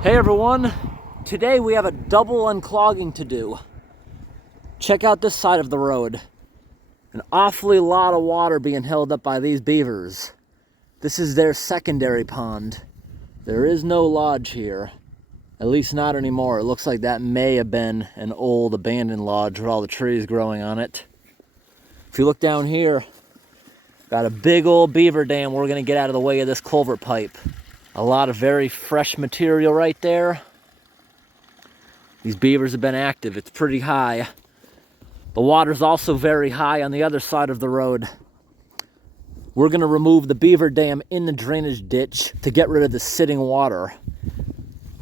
Hey everyone, today we have a double unclogging to do. Check out this side of the road. An awfully lot of water being held up by these beavers. This is their secondary pond. There is no lodge here, at least not anymore. It looks like that may have been an old abandoned lodge with all the trees growing on it. If you look down here, got a big old beaver dam we're gonna get out of the way of this culvert pipe. A lot of very fresh material right there. These beavers have been active. It's pretty high. The water's also very high on the other side of the road. We're gonna remove the beaver dam in the drainage ditch to get rid of the sitting water.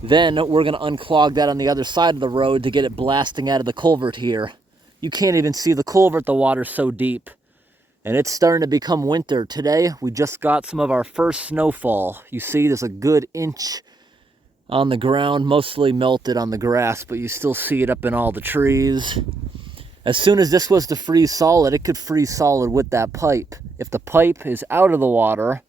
Then we're gonna unclog that on the other side of the road to get it blasting out of the culvert here. You can't even see the culvert, the water's so deep. And it's starting to become winter. Today, we just got some of our first snowfall. You see there's a good inch on the ground, mostly melted on the grass, but you still see it up in all the trees. As soon as this was to freeze solid, it could freeze solid with that pipe. If the pipe is out of the water,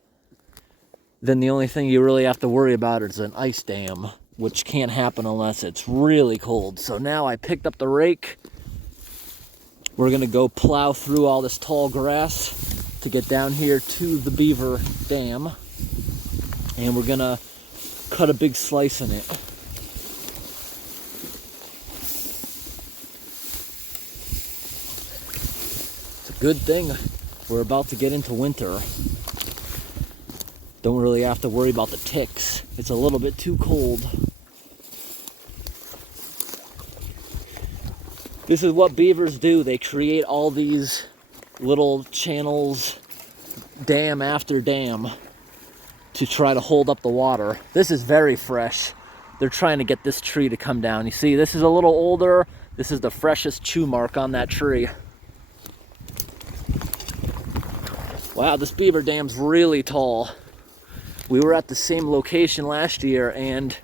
then the only thing you really have to worry about is an ice dam, which can't happen unless it's really cold. So now I picked up the rake. We're gonna go plow through all this tall grass to get down here to the beaver dam. And we're gonna cut a big slice in it. It's a good thing we're about to get into winter. Don't really have to worry about the ticks. It's a little bit too cold. This is what beavers do. They create all these little channels, dam after dam, to try to hold up the water. This is very fresh. They're trying to get this tree to come down. You see, this is a little older. This is the freshest chew mark on that tree. Wow, this beaver dam's really tall. We were at the same location last year and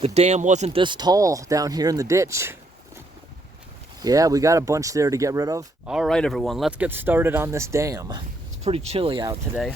the dam wasn't this tall down here in the ditch. Yeah, we got a bunch there to get rid of. All right, everyone, let's get started on this dam. It's pretty chilly out today.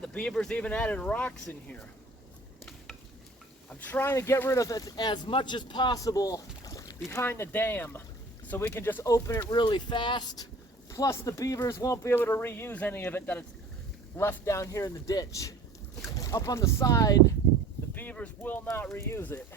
The beavers even added rocks in here. I'm trying to get rid of it as much as possible behind the dam. so we can just open it really fast. Plus the beavers won't be able to reuse any of it that it's left down here in the ditch. Up on the side, the beavers will not reuse it.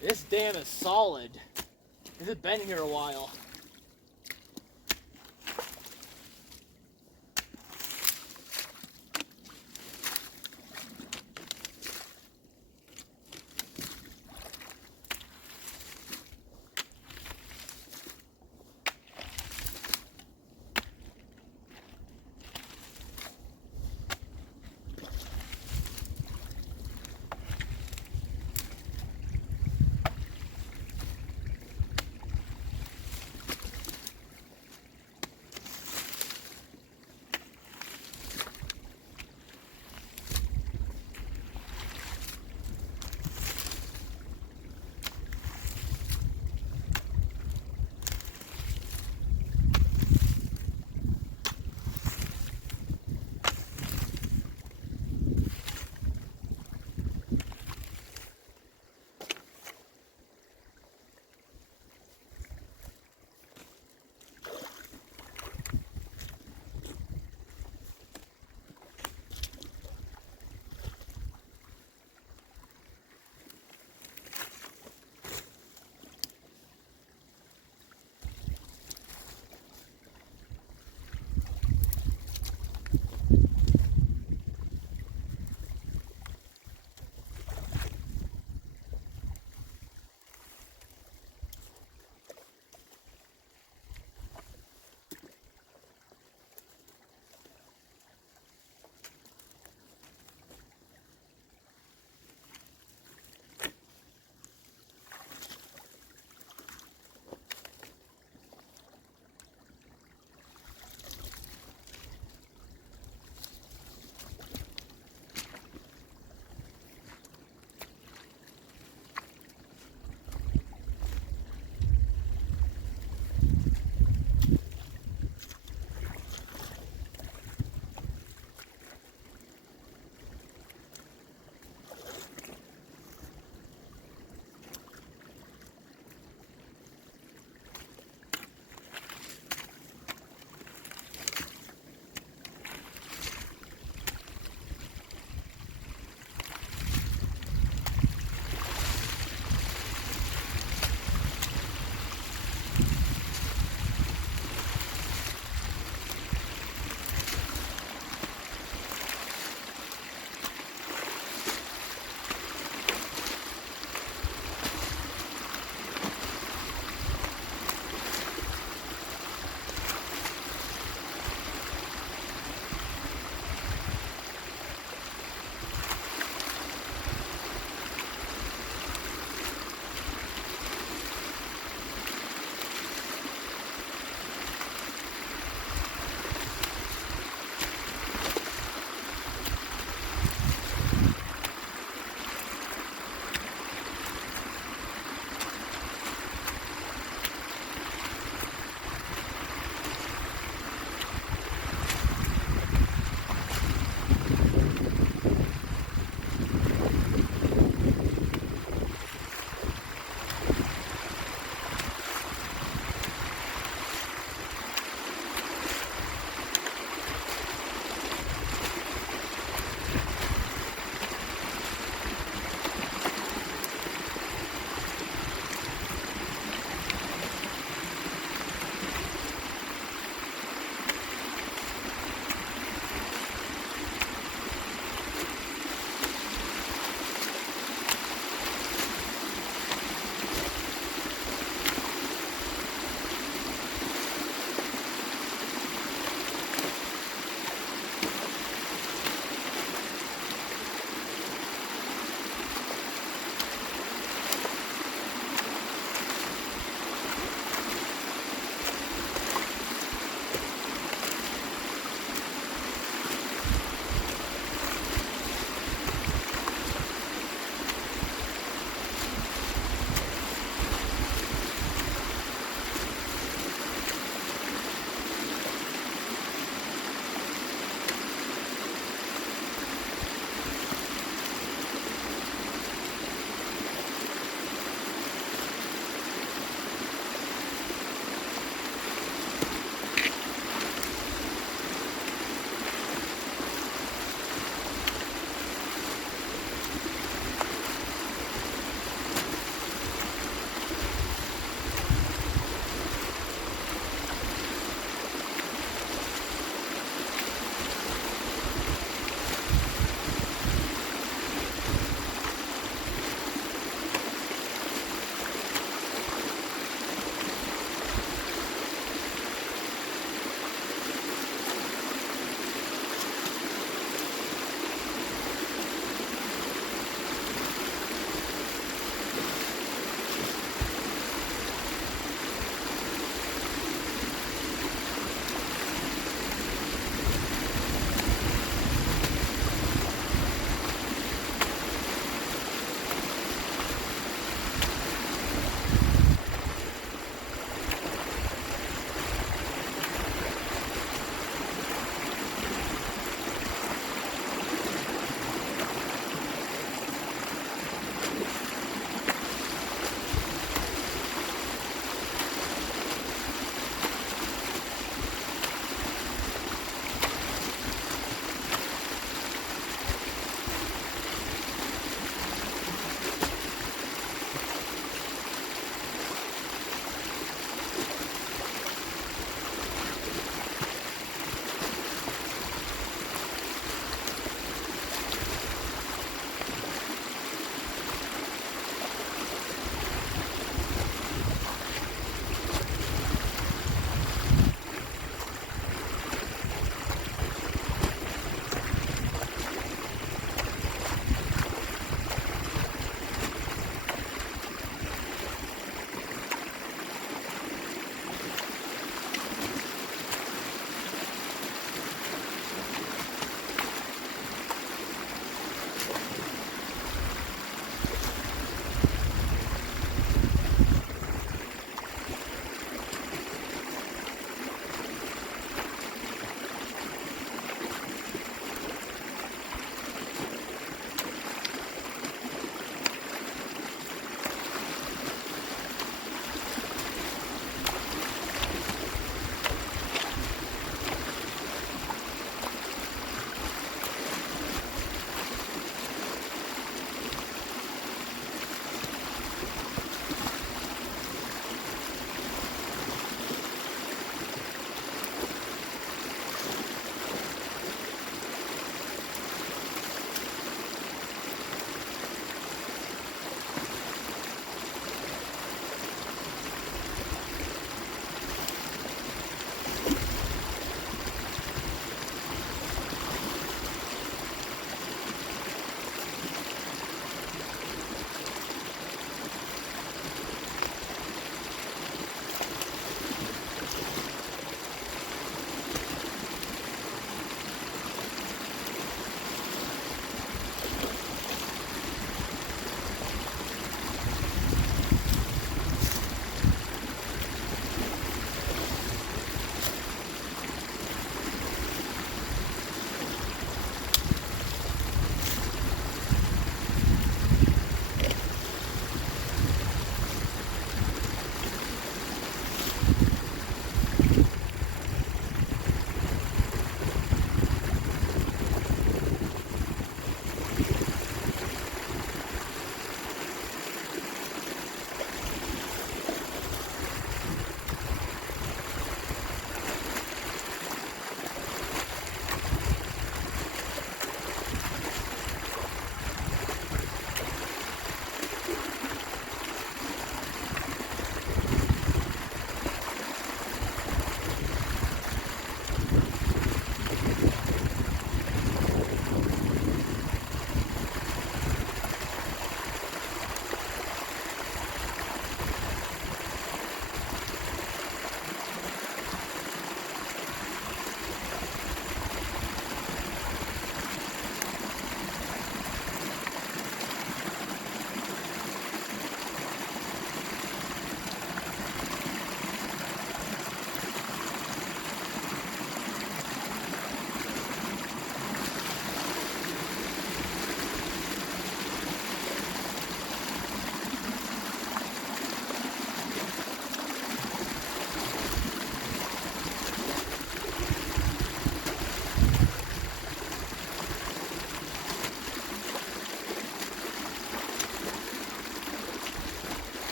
This dam is solid. This has been here a while.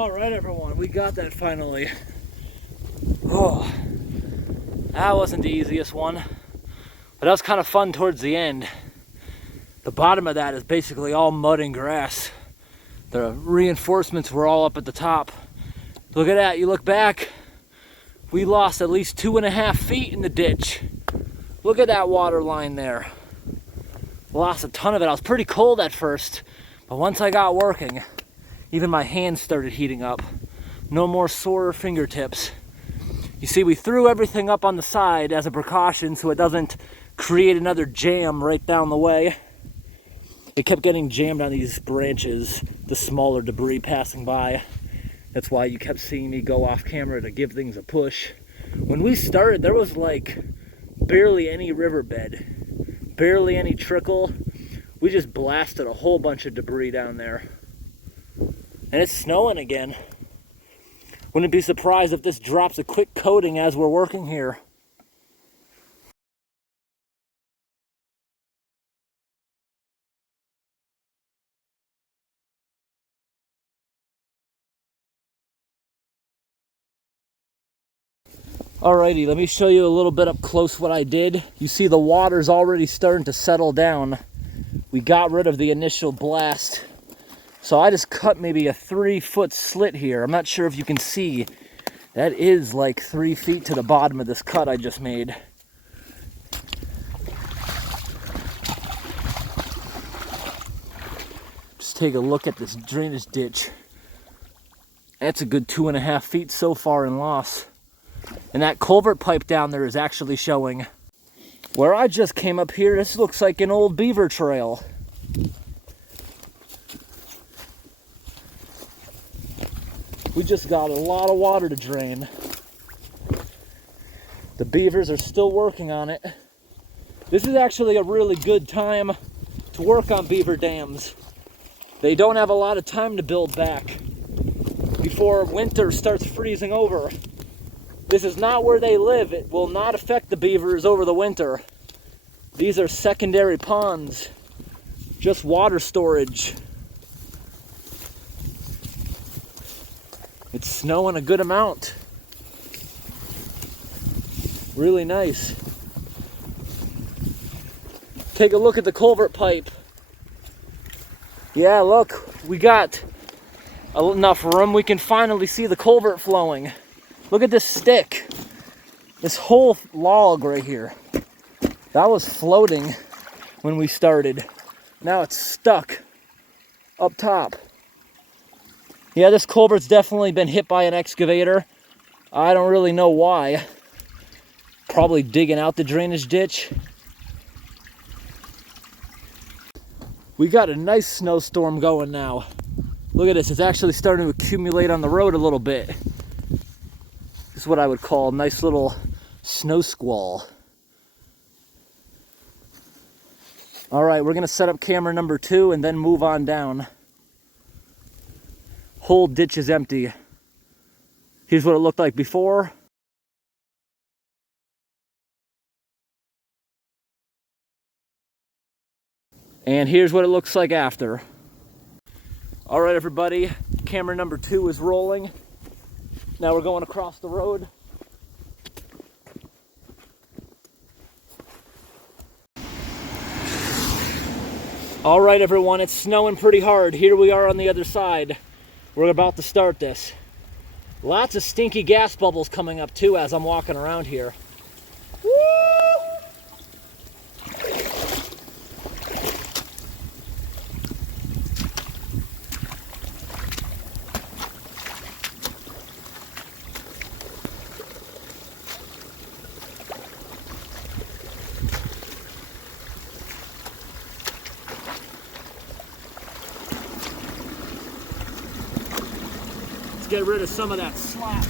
All right, everyone, we got that finally. Oh, that wasn't the easiest one, but that was kind of fun towards the end. The bottom of that is basically all mud and grass. The reinforcements were all up at the top. Look at that, you look back, we lost at least 2.5 feet in the ditch. Look at that water line there. Lost a ton of it. I was pretty cold at first, but once I got working, even my hands started heating up. No more sore fingertips. You see, we threw everything up on the side as a precaution so it doesn't create another jam right down the way. It kept getting jammed on these branches, the smaller debris passing by. That's why you kept seeing me go off camera to give things a push. When we started, there was like barely any riverbed, barely any trickle. We just blasted a whole bunch of debris down there. And it's snowing again. Wouldn't be surprised if this drops a quick coating as we're working here. Alrighty, let me show you a little bit up close what I did. You see the water's already starting to settle down. We got rid of the initial blast. So I just cut maybe a 3-foot slit here. I'm not sure if you can see. That is like 3 feet to the bottom of this cut I just made. Just take a look at this drainage ditch. That's a good 2.5 feet so far in loss. And that culvert pipe down there is actually showing. Where I just came up here, this looks like an old beaver trail. We just got a lot of water to drain. The beavers are still working on it. This is actually a really good time to work on beaver dams. They don't have a lot of time to build back before winter starts freezing over. This is not where they live. It will not affect the beavers over the winter. These are secondary ponds, just water storage. It's snowing a good amount. Really nice. Take a look at the culvert pipe. Yeah, look, we got enough room. We can finally see the culvert flowing. Look at this stick. This whole log right here. That was floating when we started. Now it's stuck up top. Yeah, this culvert's definitely been hit by an excavator. I don't really know why. Probably digging out the drainage ditch. We got a nice snowstorm going now. Look at this, it's actually starting to accumulate on the road a little bit. This is what I would call a nice little snow squall. All right, we're gonna set up camera number 2 and then move on down. Whole ditch is empty. Here's what it looked like before. And here's what it looks like after. All right, everybody, camera number 2 is rolling. Now we're going across the road. All right, everyone, it's snowing pretty hard. Here we are on the other side. We're about to start this. Lots of stinky gas bubbles coming up too as I'm walking around here. Woo! Get rid of some of that slop.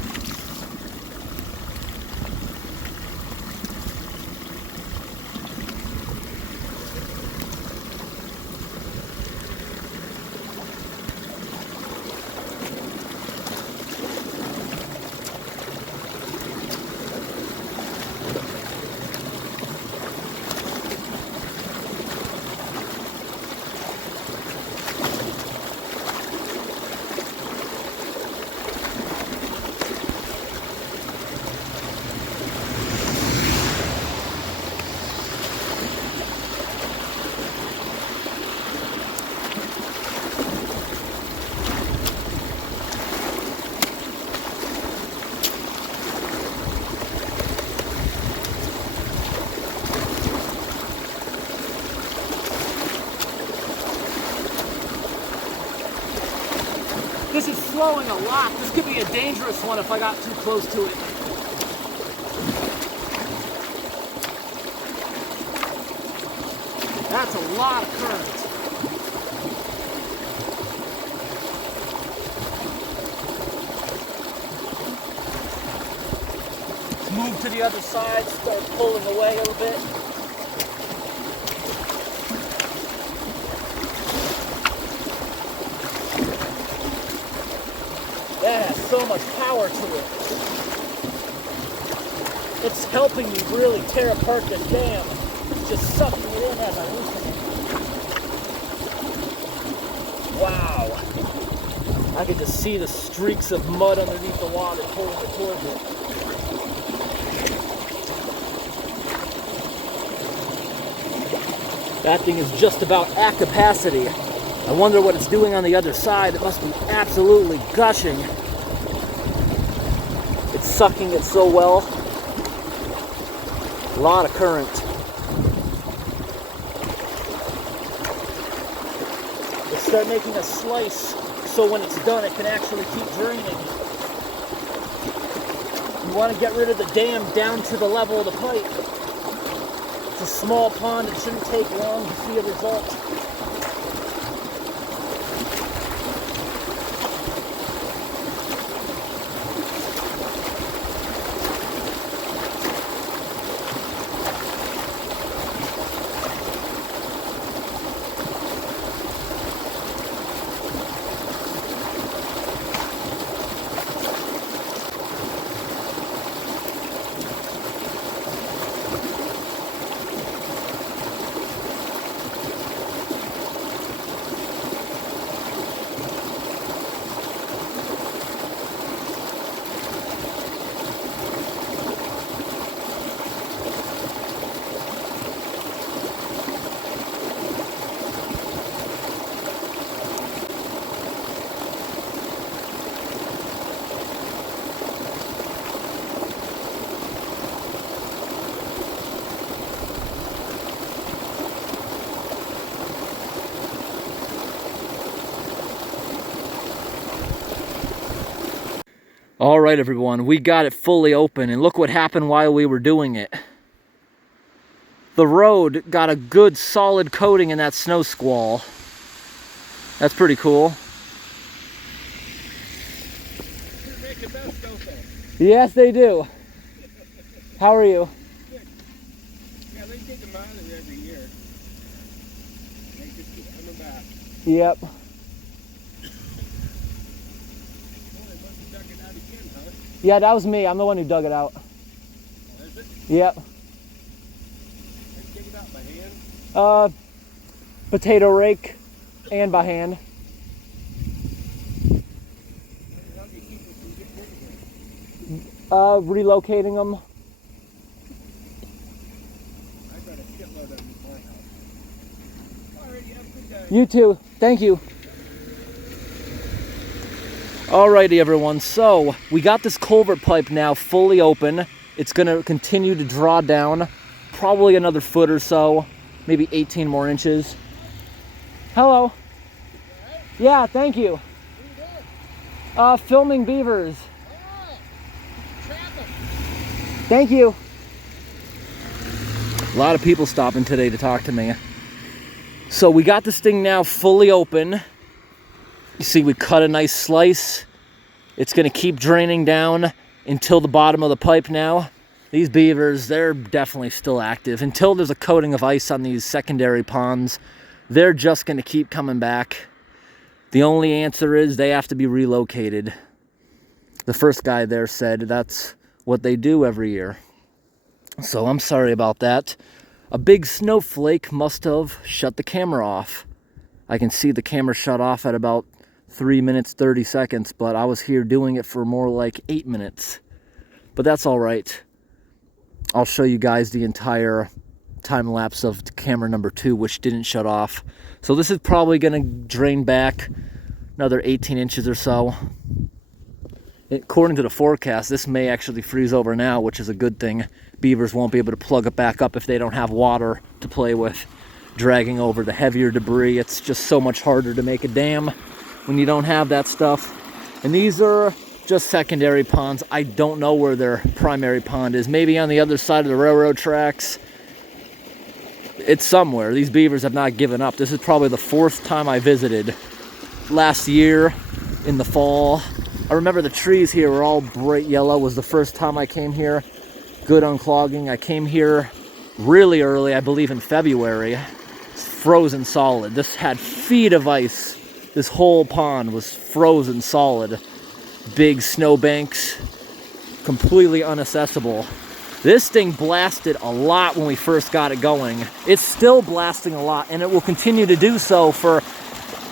flowing a lot. This could be a dangerous one if I got too close to it. That's a lot of current. Let's move to the other side, start pulling away a little bit. That has so much power to it. It's helping me really tear apart this dam. It's just sucking it in as I loosen it. Wow. I can just see the streaks of mud underneath the water pulling it towards it. That thing is just about at capacity. I wonder what it's doing on the other side. It must be absolutely gushing. It's sucking it so well. A lot of current. Let's start making a slice so when it's done it can actually keep draining. You want to get rid of the dam down to the level of the pipe. It's a small pond. It shouldn't take long to see a result. All right, everyone, we got it fully open, and look what happened while we were doing it. The road got a good solid coating in that snow squall. That's pretty cool. They make a mess, don't they? Yes, they do. How are you? Good. Yeah, they take them out of there every year. They just keep coming back. Yep. Yeah, that was me. I'm the one who dug it out. Oh, is it? Yep. How do you dig it out, by hand? Potato rake and by hand. How do you keep it from getting in here? Relocating them. I've got a shitload of them in my house. Alrighty, have a good day. You too. Thank you. Alrighty, everyone, so we got this culvert pipe now fully open. It's going to continue to draw down probably another foot or so, maybe 18 more inches. Hello. Right? Yeah, thank you. What are you doing? Filming beavers. Oh, trap them. Thank you. A lot of people stopping today to talk to me. So we got this thing now fully open. You see, we cut a nice slice. It's going to keep draining down until the bottom of the pipe now. These beavers, they're definitely still active. Until there's a coating of ice on these secondary ponds, they're just going to keep coming back. The only answer is they have to be relocated. The first guy there said that's what they do every year. So I'm sorry about that. A big snowflake must have shut the camera off. I can see the camera shut off at about 3 minutes, 30 seconds, but I was here doing it for more like 8 minutes. But that's all right. I'll show you guys the entire time lapse of camera number 2, which didn't shut off. So this is probably going to drain back another 18 inches or so. According to the forecast, this may actually freeze over now, which is a good thing. Beavers won't be able to plug it back up if they don't have water to play with. Dragging over the heavier debris, it's just so much harder to make a dam when you don't have that stuff. And these are just secondary ponds. I don't know where their primary pond is. Maybe on the other side of the railroad tracks. It's somewhere. These beavers have not given up. This is probably the 4th time I visited. Last year in the fall. I remember the trees here were all bright yellow. It was the first time I came here. Good unclogging. I came here really early, I believe in February. It's frozen solid. This had feet of ice. This whole pond was frozen solid. Big snowbanks, completely inaccessible. This thing blasted a lot when we first got it going. It's still blasting a lot, and it will continue to do so for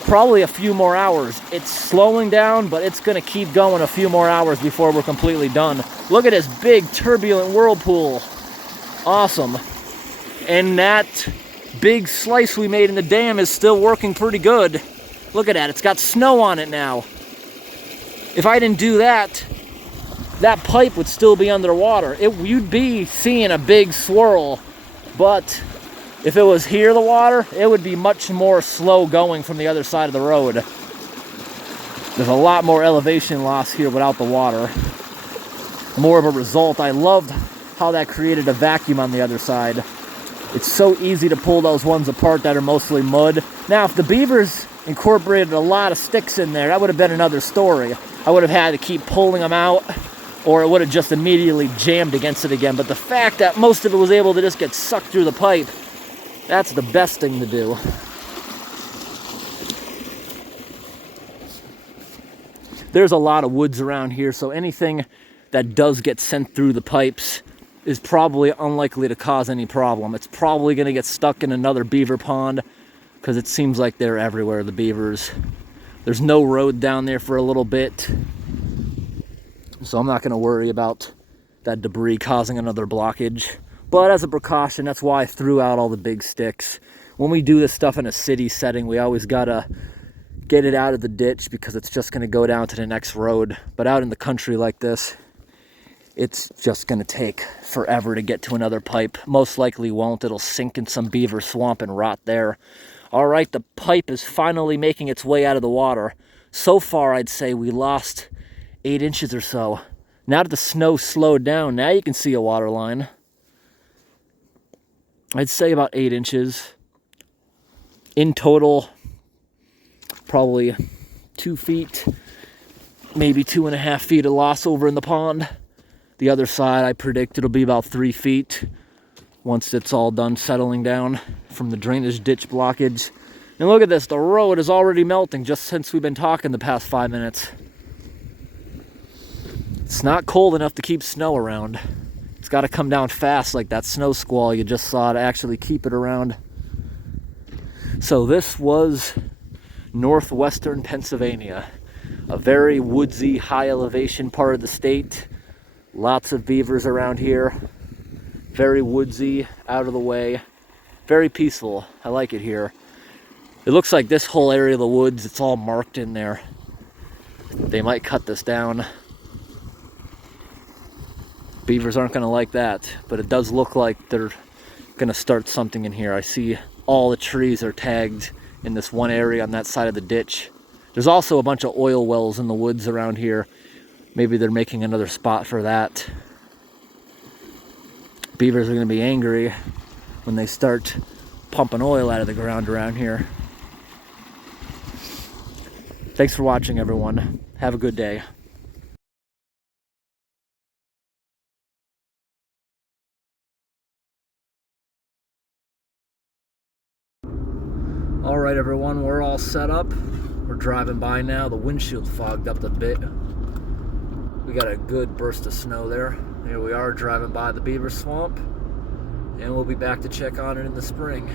probably a few more hours. It's slowing down, but it's gonna keep going a few more hours before we're completely done. Look at this big turbulent whirlpool. Awesome. And that big slice we made in the dam is still working pretty good. Look at that, it's got snow on it now. If I didn't do that, that pipe would still be underwater. You'd be seeing a big swirl, but if it was here, the water, it would be much more slow going from the other side of the road. There's a lot more elevation loss here without the water. More of a result. I loved how that created a vacuum on the other side. It's so easy to pull those ones apart that are mostly mud. Now, if the beavers incorporated a lot of sticks in there, that would have been another story. I would have had to keep pulling them out, or it would have just immediately jammed against it again. But the fact that most of it was able to just get sucked through the pipe, that's the best thing to do. There's a lot of woods around here, so anything that does get sent through the pipes is probably unlikely to cause any problem. It's probably going to get stuck in another beaver pond, because it seems like they're everywhere, the beavers. There's no road down there for a little bit, so I'm not going to worry about that debris causing another blockage. But as a precaution, that's why I threw out all the big sticks. When we do this stuff in a city setting, we always got to get it out of the ditch, because it's just going to go down to the next road. But out in the country like this, it's just going to take forever to get to another pipe. Most likely won't. It'll sink in some beaver swamp and rot there. All right, the pipe is finally making its way out of the water. So far, I'd say we lost 8 inches or so. Now that the snow slowed down, now you can see a water line. I'd say about 8 inches. In total, probably 2 feet, maybe 2.5 feet of loss over in the pond. The other side, I predict it'll be about 3 feet once it's all done settling down from the drainage ditch blockage. And look at this, the road is already melting just since we've been talking the past 5 minutes. It's not cold enough to keep snow around. It's got to come down fast like that snow squall you just saw to actually keep it around. So this was northwestern Pennsylvania, a very woodsy, high elevation part of the state. Lots of beavers around here. Very woodsy, out of the way. Very peaceful. I like it here. It looks like this whole area of the woods, it's all marked in there. They might cut this down. Beavers aren't going to like that, but it does look like they're going to start something in here. I see all the trees are tagged in this one area on that side of the ditch. There's also a bunch of oil wells in the woods around here. Maybe they're making another spot for that. Beavers are going to be angry when they start pumping oil out of the ground around here. Thanks for watching, everyone. Have a good day. All right, everyone, we're all set up. We're driving by now. The windshield's fogged up a bit. We got a good burst of snow there. Here we are driving by the beaver swamp, and we'll be back to check on it in the spring.